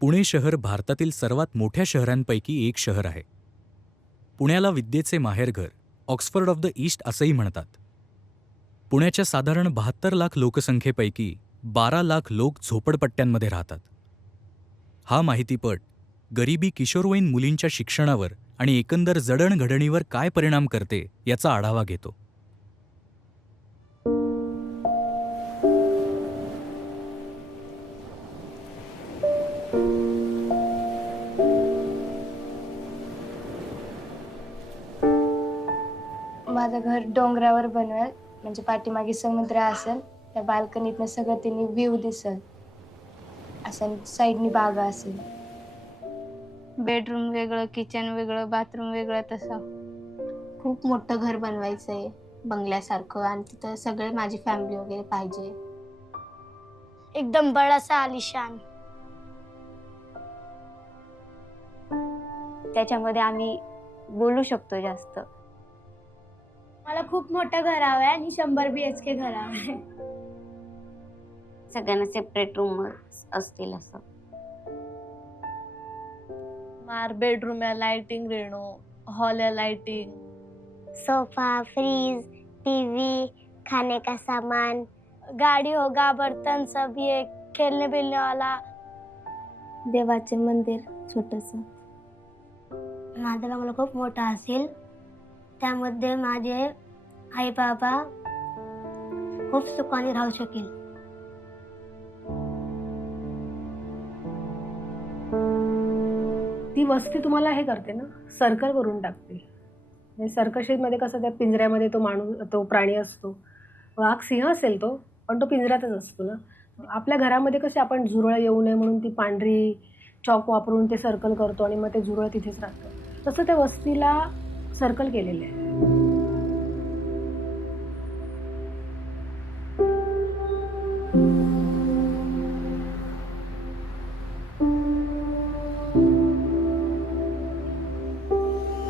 पुणे शहर भारतातील सर्वात मोठ्या शहरांपैकी एक शहर आहे. पुण्याला विद्येचे माहेरघर, ऑक्सफर्ड ऑफ द ईस्ट असंही म्हणतात. पुण्याच्या साधारण 72 लाख लोकसंख्येपैकी 12 लाख लोक झोपडपट्ट्यांमध्ये राहतात. हा माहितीपट गरिबी किशोरवयीन मुलींच्या शिक्षणावर आणि एकंदर जडणघडणीवर काय परिणाम करते याचा आढावा घेतो. माझं घर डोंगरावर बनवेल, म्हणजे पाठीमागे समुद्र असेल, त्या बाल्कनीतनं सगळं त्यांनी व्ह्यू दिसेल, असं साईडनी बागा असेल. बेडरूम वेगळं, किचन वेगळं, बाथरूम वेगळं. तसं खूप मोठं घर बनवायचं आहे बंगल्यासारखं, आणि तिथं सगळे माझी फॅमिली वगैरे पाहिजे. एकदम बडासा आलिशान. त्याच्यामध्ये आम्ही बोलू शकतो जास्त. मला खूप मोठं घर हवं आहे आणि 100 BHK घर हवं आहे. सगळ्यांना सेपरेट रूम असतील असं. मार बेडरूम या लाइटिंग रेणो, हॉल या लाइटिंग, सोफा, फ्रीज, टीवी, खाने का सामान, गाड़ी होगा, बर्तन सब, ये खेलने बिलने वाला. देवाचे मंदिर छोटंसं. माझं बंगला खूप मोठा असेल, त्यामध्ये माझे आई बाबा खूप सुखाने राहू शकेल. ती वस्ती तुम्हाला हे करते ना, सर्कल करून टाकते. सर्कशीमध्ये कसं त्या पिंजऱ्यामध्ये तो प्राणी असतो. वाघ सिंह असेल तो, पण तो पिंजऱ्यातच असतो ना. आपल्या घरामध्ये कसे आपण झुरळ येऊ नये म्हणून ती पांढरी चॉक वापरून ते सर्कल करतो आणि मग ते झुरळ तिथेच राहतं. तसं त्या वस्तीला सर्कल केलेले आहे.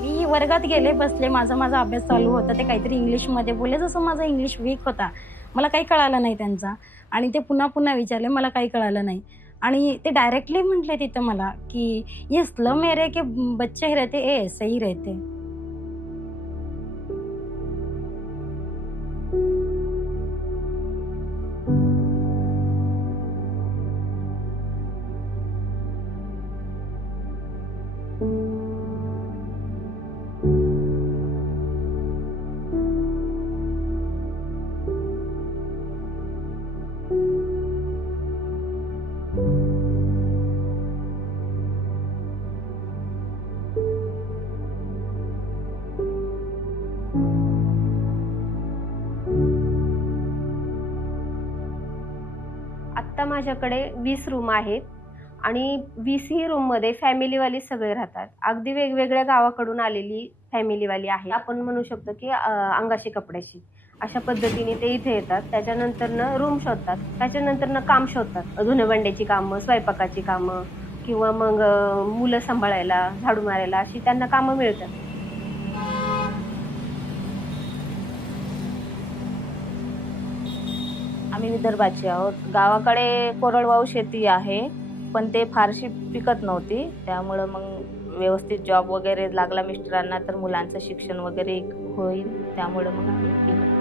मी वर्गात गेले, बसले, माझा अभ्यास चालू होता. ते काहीतरी इंग्लिशमध्ये बोलले, जसं माझा इंग्लिश वीक होता, मला काही कळालं नाही त्यांचा. आणि ते पुन्हा पुन्हा विचारले, मला काही कळालं नाही. आणि ते डायरेक्टली म्हटले तिथं मला की ये स्लम एरिया के बच्चे रहते ए ऐसे ही रहते. आत्ता माझ्याकडे 20 रूम आहेत आणि 20ही रूममध्ये फॅमिलीवाली सगळे राहतात. अगदी वेगवेगळ्या गावाकडून आलेली फॅमिलीवाली आहे. आपण म्हणू शकतो की अंगाशी कपड्याशी अशा पद्धतीने ते इथे येतात. त्याच्यानंतरनं रूम शोधतात, त्याच्यानंतरनं काम शोधतात. धुणभांड्याची कामं, स्वयंपाकाची कामं किंवा मग मुलं सांभाळायला, झाडू मारायला अशी त्यांना कामं मिळतात. आम्ही विदर्भाचे आहोत. गावाकडे कोरडवाहू शेती आहे, पण ते फारशी पिकत नव्हती. त्यामुळं मग व्यवस्थित जॉब वगैरे लागला मिस्टरांना, तर मुलांचं शिक्षण वगैरे होईल, त्यामुळं मग आम्ही इकडे.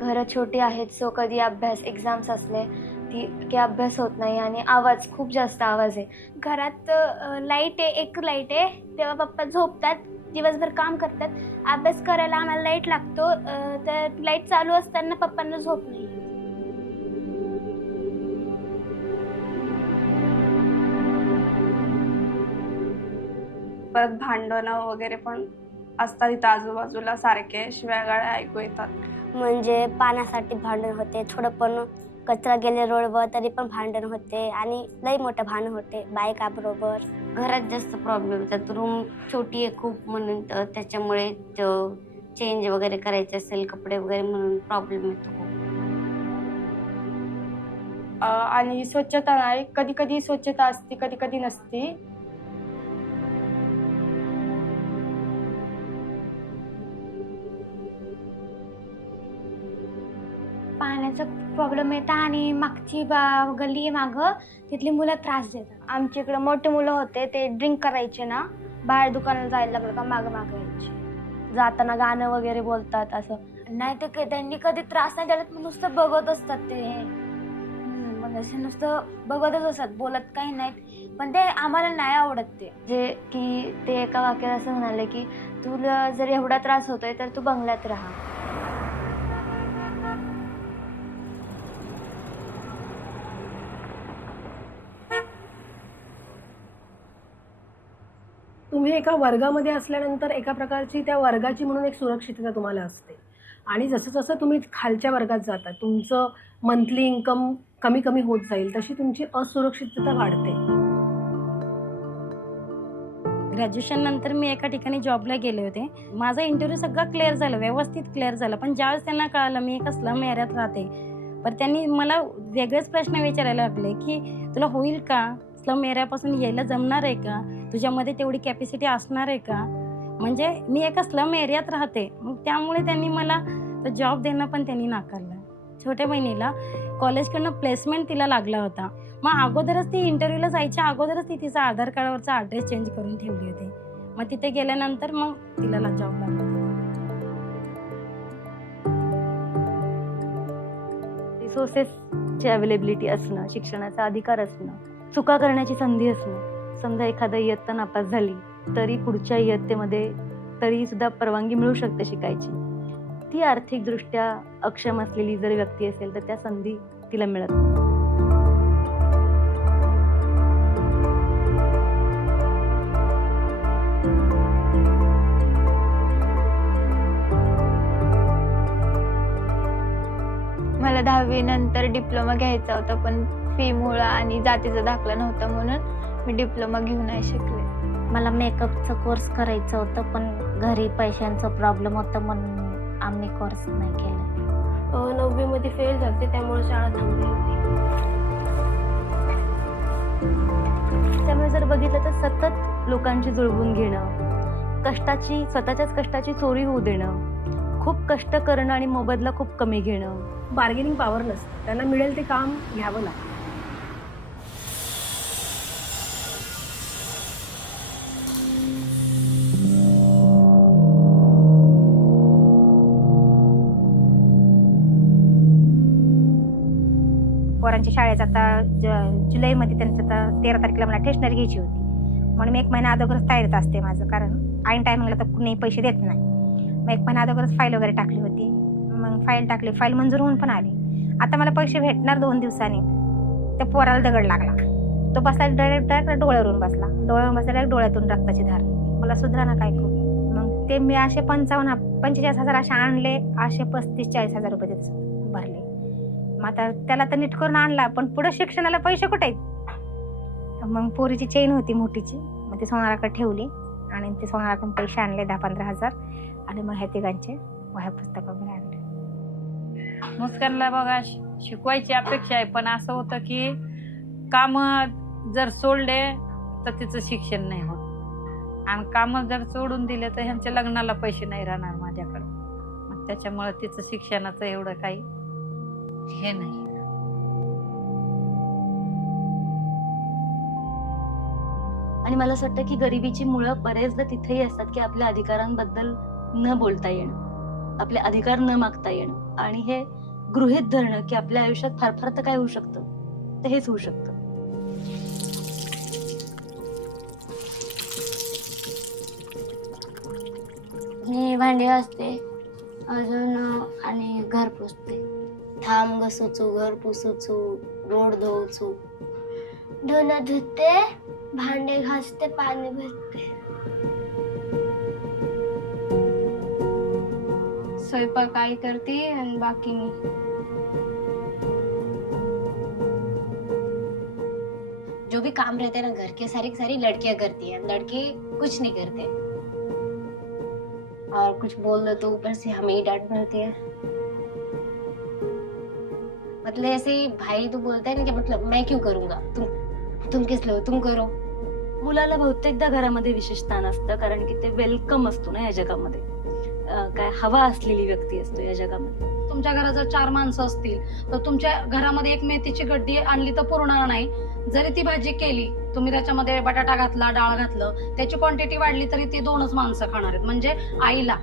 घरं छोटी आहेत, सो कधी अभ्यास एक्झाम्स असले की अभ्यास होत नाही आणि आवाज खूप जास्त आवाज आहे. घरात लाईट आहे, एक लाईट आहे, तेव्हा पप्पा झोपतात, दिवसभर काम करतात. अभ्यास करायला आम्हाला लाईट लागतो, तर लाईट चालू असताना पप्पांना झोप नाही. परत भांडणं वगैरे पण असतात इथं आजूबाजूला, सारखे शिव्यागाळ्या ऐकू येतात. म्हणजे पाण्यासाठी भांडण होते, थोडं पण कचरा गेले रोडवर तरी पण भांडण होते आणि लई मोठं भांडण होते बायकाबरोबर. घरात जास्त प्रॉब्लेम येतात. रूम छोटी आहे खूप, म्हणून त्याच्यामुळे चेंज वगैरे करायचे असेल कपडे वगैरे, म्हणून प्रॉब्लेम येतो खूप. आणि स्वच्छता नाही, कधी कधी स्वच्छता असते, कधी कधी नसती. पाण्याचा प्रॉब्लेम येतात आणि मागची गल्ली आहे मागं, तिथली मुलं त्रास देतात. आमच्या इकडे मोठे मुलं होते, ते ड्रिंक करायचे ना, बाहेर दुकानाला जायला लागलं का मागं यायचे. जाताना गाणं वगैरे बोलतात असं. नाही तर त्यांनी कधी त्रास नाही द्यायला, मग नुसतं बघत असतात ते. मग असं नुसतं बघतच असतात, बोलत काही नाहीत. पण ते आम्हाला नाही आवडत ते. जे की ते एका वाक्यात असं म्हणाले की तुला जर एवढा त्रास होतोय तर तू बंगल्यात राहा. तुम्ही एका वर्गामध्ये असल्यानंतर एका प्रकारची त्या वर्गाची म्हणून एक सुरक्षितता तुम्हाला असते. आणि जसं जसं तुम्ही खालच्या वर्गात जाता, तुमचं मंथली इन्कम कमी कमी होत जाईल, तशी तुमची असुरक्षितता वाढते. ग्रॅज्युएशन नंतर मी एका ठिकाणी जॉबला गेले होते. माझा इंटरव्ह्यू सगळं क्लिअर झालं, व्यवस्थित क्लिअर झालं. पण ज्यावेळेस त्यांना कळालं मी एका स्लम एरियात राहते, पण त्यांनी मला वेगळेच प्रश्न विचारायला लागले की तुला होईल का, स्लम एरियापासून यायला जमणार आहे का, तुझ्यामध्ये तेवढी कॅपॅसिटी असणार आहे का. म्हणजे मी एका स्लम एरियात राहते, मग त्यामुळे त्यांनी मला तो जॉब देणं पण त्यांनी नाकारलं. छोट्या बहिणीला कॉलेजकडनं प्लेसमेंट तिला लागला होता. मग अगोदरच ती इंटरव्ह्यूला जायच्या अगोदरच ती तिचा आधार कार्डवरचा ॲड्रेस चेंज करून ठेवली होती. मग तिथे गेल्यानंतर मग तिला जॉब लागला. रिसोर्सेसची अवेलेबिलिटी असणं, शिक्षणाचा अधिकार असणं, चुका करण्याची संधी असणं. समजा एखादा इयत्ता नापास झाली तरी पुढच्या इयत्तेमध्ये तरी सुद्धा परवानगी मिळू शकते शिकायची. ती आर्थिकदृष्ट्या अक्षम असलेली जर व्यक्ती असेल तर त्या संधी तिला मिळत नाही. मला 10वी नंतर डिप्लोमा घ्यायचा होता, पण फीमुळं आणि जातीचा दाखला नव्हता म्हणून मी डिप्लोमा घेऊ नाही शकले. मला मेकअपचा कोर्स करायचा होता, पण घरी पैशांचा प्रॉब्लेम होता म्हणून आम्ही कोर्स नाही केला. 9वी मध्ये फेल झाले, त्यामुळे शाळा थांबली होती. त्यामुळे जर बघितलं तर सतत लोकांची जुळवून घेणं, कष्टाची स्वतःच्याच कष्टाची चोरी होऊ देणं, खूप कष्ट करणं आणि मोबदला खूप कमी घेणं. बार्गेनिंग पॉवर नसतं, त्यांना मिळेल ते काम घ्यावं लागतं. पोरांच्या शाळेचा आता जुलैमध्ये त्यांचं आता 13 तारखेला मला स्टेशनरी घ्यायची होती, म्हणून मी 1 महिना अगोदरच तयारीत असते माझं, कारण ऐन टायमिंगला तर कुणी पैसे देत नाही. मग 1 महिना अगोदरच फाईल वगैरे टाकली होती. मग फाईल टाकली, फाईल मंजूर होऊन पण आली. आता मला पैसे भेटणार 2 दिवसांनी. त्या पोराला दगड लागला, तो बसला डायरेक्ट डोळ्यावरून बसला डायरेक्ट डोळ्यातून रक्ताची धार. मला सुधारणा काय करू. मग ते मी असे 45,000 असे आणले, असे 35-40,000 रुपये भरले. मग आता त्याला तर नीट करून आणला, पण पुढे शिक्षणाला पैसे कुठे आहेत. मग पोरीची चेन होती मोठीची, मग ती सोनाराकडे ठेवली आणि ते सोनाराकडून पैसे आणले 10-15,000 आणि मग ह्या तिघांचे वह्या पुस्तकं वगैरे आणले. मुस्कानला बघा शिकवायची अपेक्षा आहे, पण असं होतं की काम जर सोडले तर तिचं शिक्षण नाही होत, आणि काम जर सोडून दिले तर ह्यांच्या लग्नाला पैसे नाही राहणार माझ्याकडे. मग त्याच्यामुळे तिचं शिक्षणाचं एवढं काही हे नाही. आणि मला असं वाटतं की गरिबीची मुळं बरेचदा तिथेही असतात की आपल्या अधिकारांबद्दल न बोलता येणं, आपले अधिकार न मागता येणं, आणि हे गृहीत धरणं की आपल्या आयुष्यात फार फार तर काय होऊ शकतं, तर हेच होऊ शकतं. मी भांडी घासते अजून आणि घर पुसते. थांब घसुचू, घर पुसूचू, रोड धुवचू, धुणं धुते, भांडे घासते, पाणी भरते. स्वयंपाक आई करते आणि बाकी मी. जो भी काम रहते हैं ना घर के, सारी लड़कियां करती हैं, लड़के कुछ नहीं करते, और कुछ बोल दो तो ऊपर से हमें ही डांट पड़ती है. मतलब ऐसे भाई तो बोलता है ना कि मतलब मैं क्यों करूंगा, तुम किस लो, तुम करो. मुलाला बहुतेकदा घरामध्ये विशेष स्थान असतं, कारण की ते वेलकम असतो ना या जगामध्ये, काय हवा असलेली व्यक्ती असतो या जगामध्ये. तुमच्या घरात जर 4 माणसं असतील तर तुमच्या घरामध्ये एक मेथीची गड्डी आणली तर पुरणार नाही. जरी ती भाजी केली, तुम्ही त्याच्यामध्ये बटाटा घातला, डाळ घातलं, त्याची क्वांटिटी वाढली तरी ती 2च माणसं खाणार आहेत. म्हणजे आईला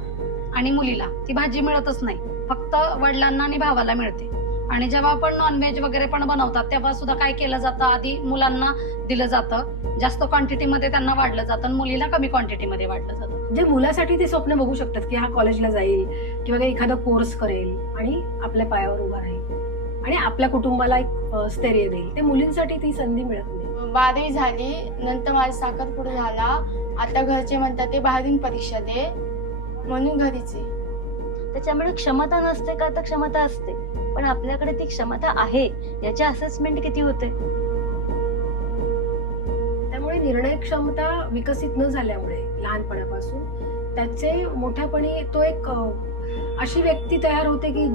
आणि मुलीला ती भाजी मिळतच नाही, फक्त वडिलांना आणि भावाला मिळते. आणि जेव्हा आपण नॉनव्हेज वगैरे पण बनवतात तेव्हा सुद्धा काय केलं जातं, आधी मुलांना दिलं जातं, जास्त क्वांटिटीमध्ये त्यांना वाढलं जातं, आणि मुलीला कमी क्वांटिटीमध्ये वाढलं जातं. जे मुलासाठी ते स्वप्न बघू शकतात की हा कॉलेजला जाईल किंवा काही एखादा कोर्स करेल आणि आपल्या पायावर उभा राहील आणि आपल्या कुटुंबाला एक स्थैर्य देईल, ते मुलींसाठी ती संधी मिळत नाही. 12वी झाली, नंतर माझा साखरपुडा झाला. आता घरचे म्हणतात ते बाहेरून परीक्षा दे, म्हणून घरीच आहे. त्याच्यामुळे क्षमता नसते का, तर क्षमता असते, पण आपल्याकडे ती क्षमता आहे याची असेसमेंट किती होते. त्यामुळे निर्णय क्षमता विकसित न झाल्यामुळे लहानपणापासून त्याचे मोठ्यापणी तो एक अशी व्यक्ती तयार होते की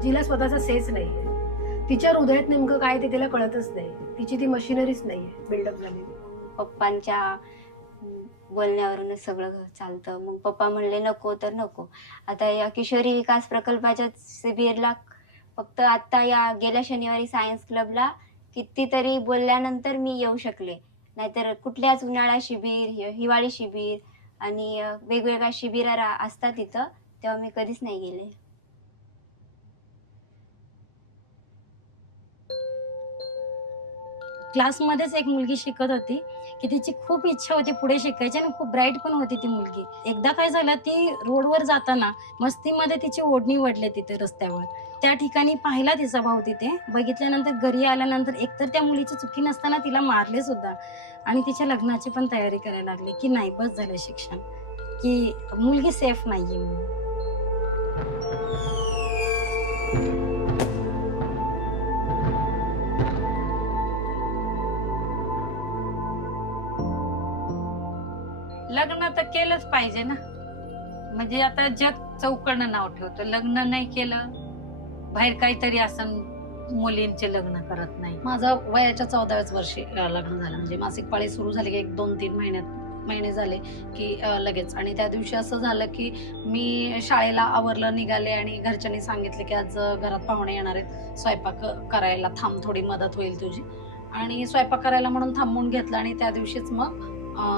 जिला स्वतःचा सेस नाहीये, तिच्या हृदयात नेमकं काय ते तिला कळतच नाही, तिची ती मशिनरीच नाहीये बिल्डअप झालेली. पप्पांच्या बोलण्यावरूनच सगळं चालतं. मग पप्पा म्हणले नको तर नको. आता या किशोरी विकास प्रकल्पाच्या शिबिरला फक्त आता या गेल्या शनिवारी सायन्स क्लबला कितीतरी बोलल्यानंतर मी येऊ शकले, नाहीतर कुठल्याच उन्हाळा शिबिर, हिवाळी शिबिर आणि वेगवेगळ्या शिबिरा असतात तिथं, तेव्हा मी कधीच नाही गेले. क्लासमध्येच एक मुलगी शिकत होती की तिची खूप इच्छा होती पुढे शिकायची आणि खूप ब्राईट पण होती ती मुलगी. एकदा काय झालं, ती रोडवर जाताना मस्तीमध्ये तिची ओढणी वडली तिथे रस्त्यावर. त्या ठिकाणी पाहिला तिचा भाऊ तिथे, बघितल्यानंतर घरी आल्यानंतर एकतर त्या मुलीची चुकी नसताना तिला मारले सुद्धा आणि तिच्या लग्नाची पण तयारी करायला लागली की नाही बस झालं शिक्षण, की मुलगी सेफ नाहीये म्हणून. लग्न तर केलंच पाहिजे ना, म्हणजे आता जग चौकडनं नाव ठेवतं. लग्न नाही केलं, बाहेर काहीतरी असं मुलींचे लग्न करत नाही. माझं वयाच्या 14व्याच वर्षी लग्न झालं. म्हणजे मासिक पाळी सुरू झाली की 1-2-3 महिने झाले की लगेच. आणि त्या दिवशी असं झालं की मी शाळेला आवरलं निघाले आणि घरच्यांनी सांगितले की आज घरात पाहुणे येणार आहेत, स्वयंपाक करायला थांब, थोडी मदत होईल तुझी. आणि स्वयंपाक करायला म्हणून थांबून घेतलं आणि त्या दिवशीच मग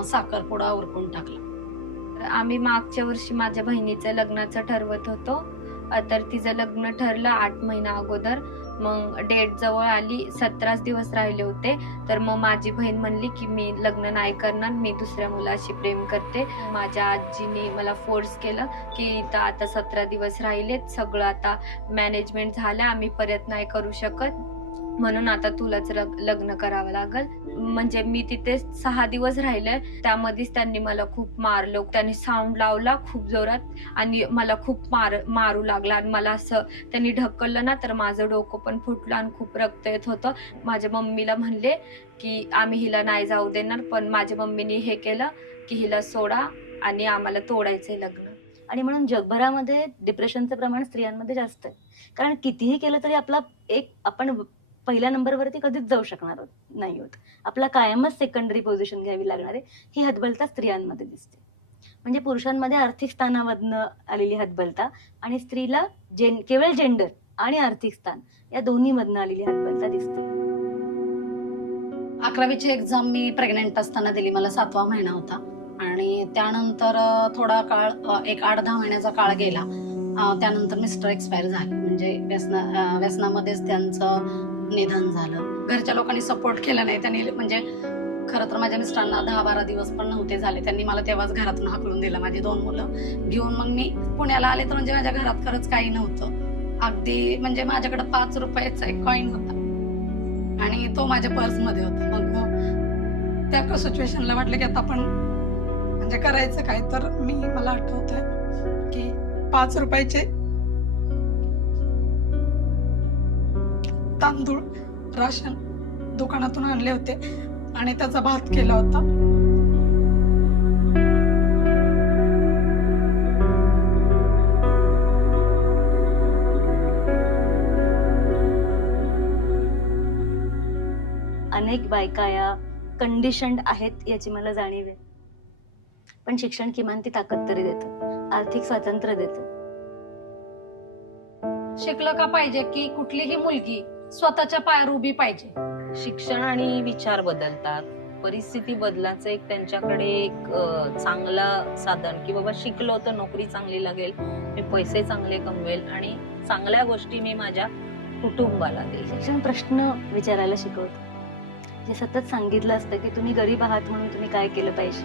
साखरपुडा उरकून टाकला. आम्ही मागच्या वर्षी माझ्या बहिणीचं लग्नाचं ठरवत होतो, तर तिचं लग्न ठरलं 8 महिना अगोदर. मग डेट जवळ आली, 17 दिवस राहिले होते. तर मग माझी बहीण म्हणली की मी लग्न नाही करणार, मी दुसऱ्या मुलाशी प्रेम करते. माझ्या आजीने मला फोर्स केलं की इथं आता 17 दिवस राहिलेत, सगळं आता मॅनेजमेंट झालं, आम्ही परत नाही करू शकत, म्हणून आता तुलाच लग्न करावं लागल. म्हणजे मी तिथे 6 दिवस राहिले, त्यामध्येच त्यांनी मला खूप मारलं. त्यांनी साऊंड लावला खूप जोरात आणि मला खूप मारू लागला आणि मला असं त्यांनी ढकललं ना, तर माझं डोकं पण फुटलं आणि खूप रक्त येत होतं. माझ्या मम्मीला म्हणले की आम्ही हिला नाही जाऊ देणार, पण माझ्या मम्मीने हे केलं की हिला सोडा आणि आम्हाला तोडायचंय लग्न. आणि म्हणून जगभरामध्ये डिप्रेशनचं प्रमाण स्त्रियांमध्ये जास्त आहे. कारण कितीही केलं तरी आपण पहिल्या नंबरवरती कधीच जाऊ शकणार नाही होत. आपला कायमच सेकंडरी पोझिशन घ्यावी लागणार आहे. ही हतबलता स्त्रियांमध्ये दिसते. म्हणजे पुरुषांमध्ये आर्थिक स्थानामधनं आलेली हतबलता आणि स्त्रीला केवळ जेंडर आणि आर्थिक स्थान या दोन्हीमधनं आलेली हतबलता दिसते. 11वीची एक्झाम मी प्रेग्नेंट असताना दिली. मला 7वा महिना होता आणि त्यानंतर थोडा काळ, एक 8-10 महिन्याचा काळ गेला. त्यानंतर मिस्टर एक्सपायर झाले. म्हणजे व्यसनामध्येच त्यांचं निधन झालं. घरच्या लोकांनी सपोर्ट केला नाही. त्यांनी म्हणजे खरं तर माझ्या मिस्टरांना 10-12 दिवस पण नव्हते झाले. त्यांनी मला तेव्हाच घरातून हाकलून दिलं, माझी 2 मुलं घेऊन. मग मी पुण्याला आले तर म्हणजे माझ्या घरात खरंच काही नव्हतं. अगदी म्हणजे माझ्याकडे 5 रुपयाचा एक कॉईन होता आणि तो माझ्या पर्समध्ये होता. मग त्या सिच्युएशनला वाटलं की आता आपण म्हणजे करायचं काय. तर मला आठवतंय की 5 रुपयाचे तांदूळ राशन दुकानातून आणले होते आणि त्याचा भात केला होता. अनेक बायका या कंडिशन्ड आहेत याची मला जाणीव आहे. पण शिक्षण किमान ती ताकद तरी देतं, आर्थिक स्वातंत्र्य देतं. शिकलं का पाहिजे की कुठलीही मुलगी स्वतःच्या पायावर उभी पाहिजे. शिक्षण आणि विचार बदलतात, परिस्थिती बदलाचं एक त्यांच्याकडे एक चांगला साधन की बाबा शिकलो तर नोकरी चांगली लागेल, मी पैसे चांगले कमवेल आणि चांगल्या गोष्टी मी माझ्या कुटुंबाला देईल. शिक्षण प्रश्न विचारायला शिकवतं. जे सतत सांगितलं असतं की तुम्ही गरीब आहात म्हणून तुम्ही काय केलं पाहिजे,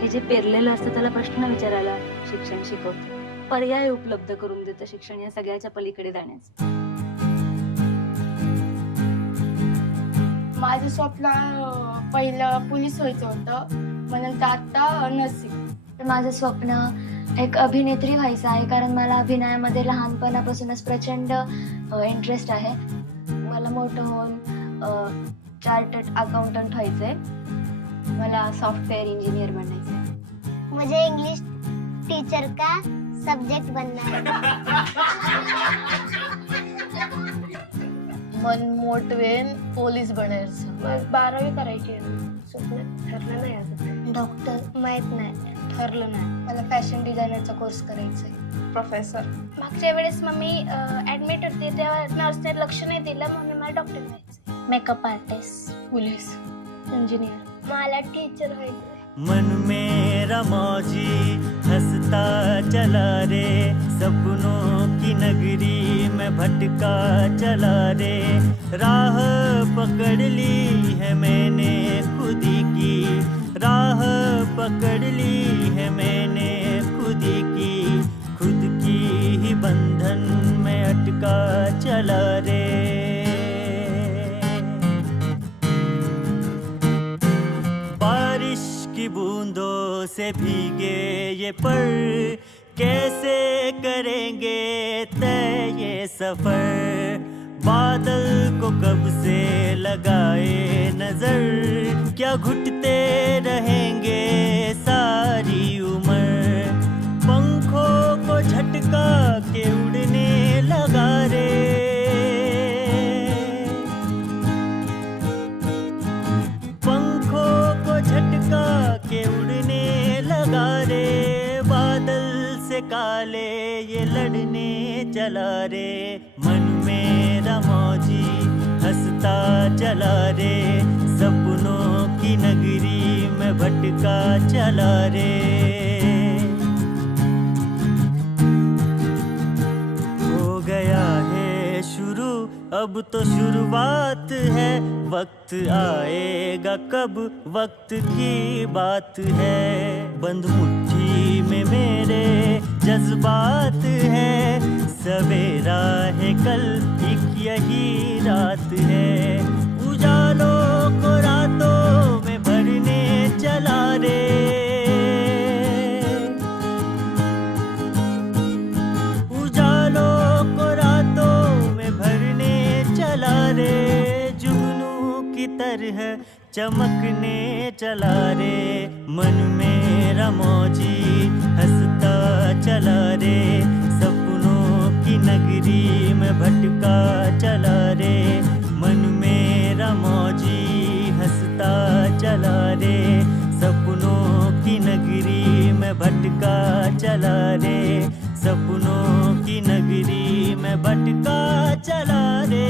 हे जे पेरलेलं असतं त्याला प्रश्न विचारायला शिक्षण शिकवतं. पर्याय उपलब्ध करून देतं शिक्षण या सगळ्याच्या पलीकडे जाण्याचं. माझं स्वप्न पहिलं पोलीस व्हायचं होतं, मग नंतर आता नर्सिंग. माझं स्वप्न एक अभिनेत्री व्हायचं आहे, कारण मला अभिनयामध्ये लहानपणापासूनच प्रचंड इंटरेस्ट आहे. मला मोठं होऊन चार्टर्ड अकाउंटंट व्हायचंय. मला सॉफ्टवेअर इंजिनियर बनायचंय. मुझे इंग्लिश टीचर का सब्जेक्ट बनना है. मन मोठवेन पोलीस बनायचं. मग 12वी करायची आहे. स्वप्न ठरलं नाही अजून. डॉक्टर माहित नाही, ठरलं नाही. मला फॅशन डिझायनरचा कोर्स करायचा आहे. प्रोफेसर. मागच्या वेळेस मम्मी ऍडमिट होती तेव्हा नर्सने लक्ष नाही दिलं, म्हणून मला डॉक्टर व्हायचं. Makeup artist, police, engineer. मला टीचर व्हायचं. मन मेरा मौजी हंसता चला रे, सपनों की नगरी में भटका चला रे. राह पकड़ ली है मैंने खुदी की, राह पकड़ ली है मैंने खुदी की, खुद की ही बंधन में अटका चला रे. बारिश की बूंदों से भीगे ये पर, कैसे करेंगे तय ये सफर. बादल को कब से लगाए नजर, क्या घुटते रहेंगे सारी उम्र. पंखों को झटका के उड़ने लगा रे, झटका के उड़ने लगा रे. बादल से काले ये लड़ने चला रे. मन मेरा मौजी हंसता चला रे, सपनों की नगरी में भटका चला रे. हो गया है शुरू अब तो शुरुआत है, वक्त आएगा कब वक्त की बात है. बंद मुट्ठी में मेरे जज्बात है, सवेरा है कल एक यही रात है. उजालों को रातों में भरने चला रे, उजालों को रातों में भरने चला रे. जुगनू की तरह चमकने चला रे. मन मेरा मौजी हंसता चला रे, सपनों की नगरी में भटका चला रे. मन मेरा मौजी हंसता चला रे, सपनों की नगरी में भटका चला रे. सपनों की नगरी में भटका चला रे.